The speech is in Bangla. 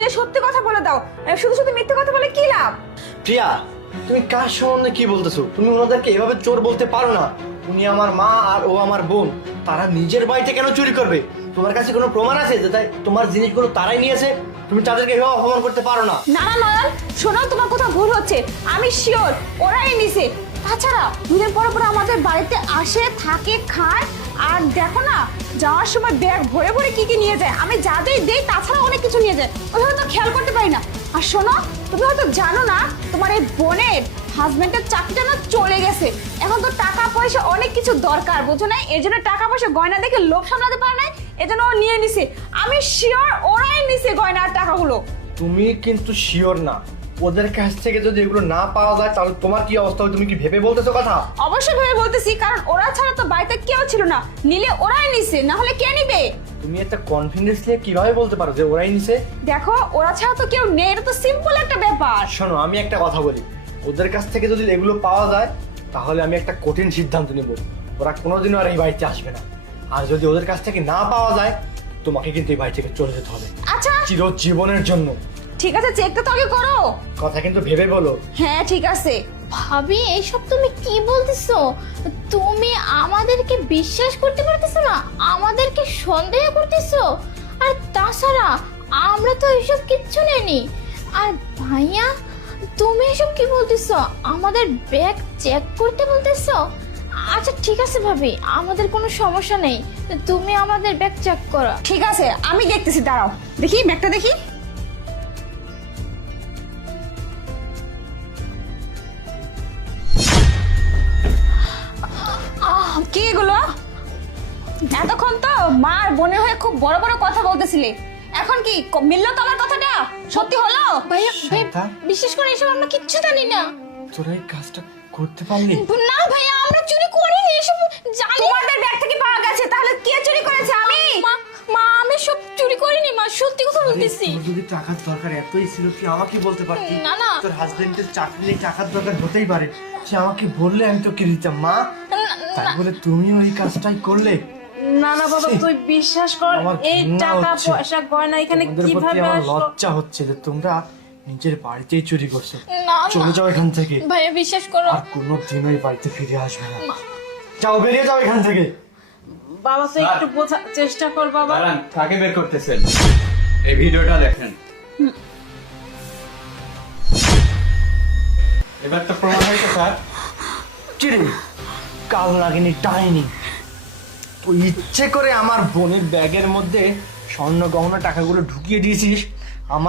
সত্যি কথা বলে দাও, শুধু শুধু মিথ্যে কথা বলে কি লাভ? প্রিয়া, তুমি কার সম্বন্ধে কি বলতেছো? তুমি ওনাদেরকে এভাবে চোর বলতে পারো না। উনি আমার মা আর ও আমার বোন। তারা নিজের বাড়িতে কেন চুরি করবে? তোমার কাছে কোনো প্রমাণ আছে যে তাই তোমার জিনিসগুলো তারাই নিয়েছে? তুমি তাদেরকে এভাবে অপমান করতে পারো না। না না নয়ন, শোনো, তোমার কথা ভুল হচ্ছে। আমি শিওর ওরাই নিছে। তাছাড়া দুদিন পরে পরে আমাদের বাড়িতে আসে, থাকে, খায়, আর দেখো না যাওয়ার সময় ব্যাগ ভরে ভরে কি কি নিয়ে যায়। আমি যা যাই দেই তাছাড়া অনেক কিছু নিয়ে যায়, ওইভাবে তো খেয়াল করতে পারি না। আর শোনো, তুমি হয়তো জানো না তোমার এই বোনের হাজবেন্ডের চাকরিটা না চলে গেছে। এখন তো টাকা পয়সা অনেক কিছু দরকার, বুঝো না? এই জন্য টাকা পয়সা গয়না দেখে লোভ সামলাতে পারে নাই, এজন্য ও নিয়ে নিছে। আমি শিওর ওরাই নিছে গয়না আর টাকাগুলো। তুমি কিন্তু শিওর না। ওদের কাছ থেকে যদি এগুলো না পাওয়া যায় তাহলে তোমার কি অবস্থা হবে? তুমি কি ভেবে বলতেছো কথা? অবশ্যই ভেবে বলতেছি, কারণ ওরা ছাড়া তো বাড়িতে কেউ ছিল না। নিলে ওরাই নিছে, না হলে কে নিবে? তুমি একটা কনফিডেন্স নিয়ে কিভাবে বলতে পারো যে ওরাই নিছে? দেখো, ওরা ছাড়া তো কেউ নেই, এটা তো সিম্পল একটা ব্যাপার। শোনো, আমি একটা কথা বলি, ওদের কাছ থেকে যদি এগুলো পাওয়া যায় তাহলে আমি একটা কঠিন সিদ্ধান্ত নেব। ওরা কোনোদিনও আর এই বাড়িতে আসবে না। আর যদি ওদের কাছ থেকে না পাওয়া যায়, তোমাকে কিন্তু এই বাড়ি থেকে চলে যেতে হবে, আচ্ছা চিরজীবনের জন্য। ঠিক আছে, চেকটা তো আগে করো। কথা কিন্তু ভেবে বলো। হ্যাঁ ঠিক আছে। ভাবি, এইসব তুমি কি বলতেছো? তুমি আমাদেরকে বিশ্বাস করতে পারতেছো না, আমাদেরকে সন্দেহ করতেছো। আর তাছাড়া আমরা তো এইসব কিচ্ছু নেইনি। আর ভাইয়া, তুমি এসব কি বলতেছো? আমাদের ব্যাগ চেক করতে বলতেছো? আচ্ছা ঠিক আছে ভাবি, আমাদের কোনো সমস্যা নেই, তুমি আমাদের ব্যাগ চেক করো। ঠিক আছে, আমি দেখতেছি, দাঁড়াও দেখি ব্যাগটা দেখি। কি এগুলো? এতক্ষণ তো মা আর বোনের হয়ে খুব বড় বড় কথা বলতেছিলে, এখন কি মিললো তো আমার কথাটা? সত্যি হলো? ভাইয়া শান্তা? বিশেষ করে এসব আমরা কিচ্ছু জানি না। তোরা এই কাজটা করতে পারলি? না ভাইয়া, আমরা চুরি করিনি, এসব জানি। তোমাদের ব্যাগ থেকে পাওয়া গেছে, তাহলে কে চুরি করেছে? আমি? মা আমি সব চুরি করিনি মা, সত্যি কথা বলতেছি। তোর যদি টাকার দরকার এতই ছিল, তুই আমাকে বলতে পারতি। না, না। তোর হাজবেন্ডের চাকরি নিয়ে টাকার দরকার হতেই পারে, সে আমাকে বললে আমি তোকে দিতাম। মা, তাই বলে তুমিও এই কাজটাই করলে? না না বাবা, তুই বিশ্বাস কর, আমার এই ঘৃণা টাকা হচ্ছে। পয়সা গয়না এখানে তোমাদের প্রতি কিভাবে আমার আসলো? লজ্জা হচ্ছে যে তোমরা নিজের বাড়িতেই চুরি করছো। না, চলে যাও এখান থেকে, ভাইয়া বিশ্বাস করো। আর কোনোদিন ওই বাড়িতে ফিরে আসবে না। যাও, বেরিয়ে যাও এখান থেকে। বাবা তুই একটু বোঝার চেষ্টা কর বাবা। দাঁড়ান, কাকে বের করতেছেন? এই ভিডিওটা দেখেন। এবার তো প্রমাণ হয়েছে স্যার। চিরে, কাল নাগিনী টাইনি, তুই ইচ্ছে করে আমার বোনের ব্যাগের মধ্যে স্বর্ণ গহনা টাকাগুলো ঢুকিয়ে দিয়েছিস। আমার